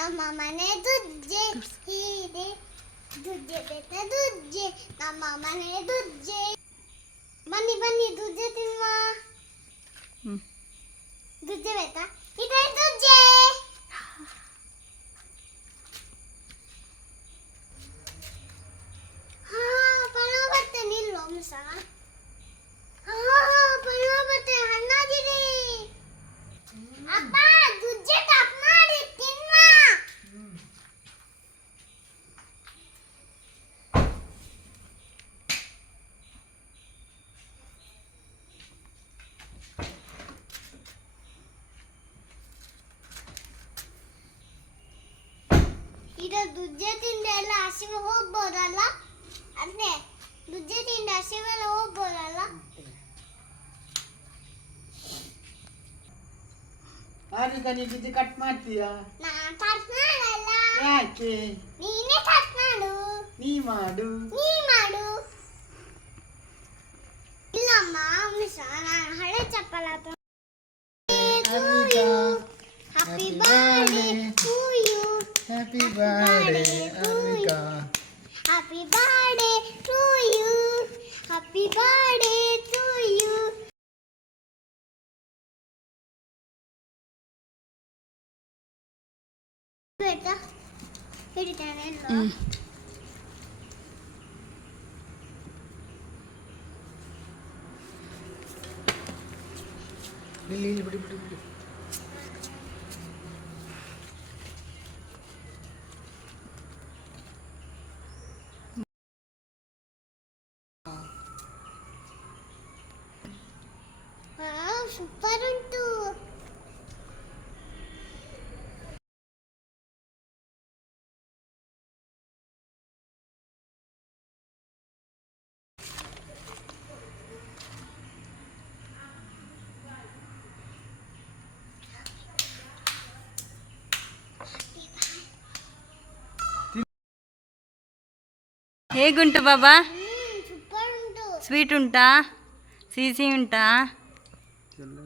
ನಮ್ಮ ಮನೆ ದುಜ್ಜೆ ಹೀರೆ ದುಜ್ಜೆ ಬೇತ ದುಜ್ಜೆ ನಮ್ಮ ಮನೆ ದುಜ್ಜೆ ಬನ್ನಿ ಬನ್ನಿ ದುಜ್ಜೆ ತಿನ್ನುವ ದುಜ್ಜೆ ಬೇತಾ ಇದೆ ದುಜ್ಜೆ ಹಾ ಪಣ ಬರ್ತೇನೆ ನಿಲ್ಲು ಮಿಸ ಹಾ ಪಣ ಬರ್ತೇನೆ ಹಣ್ಣಾದಿರಿ ಅಪ್ಪ ದುಜ್ಜೆ ಕಪ್ ಮಾಡಿ ತಿನ್ನುವ ಇದು ದುಜ್ಜೆ ತಿಂದೆ ಎಲ್ಲ ಹಸಿವು ಹೋಗ್ಬೋದಲ್ಲ ಅದೇ ದುಜ್ಜೆ ತಿಂದೆ ಹಸಿವೆಲ್ಲ ಹೋಗ್ಬೋದಲ್ಲ ಆಗ ನೀ ದುಜ್ಜೆ ಕಟ್ ಮಾಡ್ತೀಯಾ ನಾನು ಕಟ್ ಮಾಡಲ್ಲ ಯಾಕೆ ನೀನೇ ಕಟ್ ಮಾಡು ನೀ ಮಾಡು ಇಲ್ಲಮ್ಮ ಮಿಸ್ ನಾನು ಹಳೆ ಚಪ್ಪಲ happy birthday to you happy birthday Arvika happy birthday to you happy birthday to you ಬೇಟಾ ಹಿಡಿತಾನೆ ಅಲ್ವಾ ಇಲ್ಲಿ ಬಿಡಿ ಬಿಡಿ ಬಿಡಿ ಸೂಪರ್ ಉಂಟು ಹೇಗುಂಟು ಬಾಬಾ ಸೂಪರ್ ಉಂಟು ಸ್ವೀಟ್ ಉಂಟಾ ಸಿಹಿ ಉಂಟಾ ಎಲ್ಲ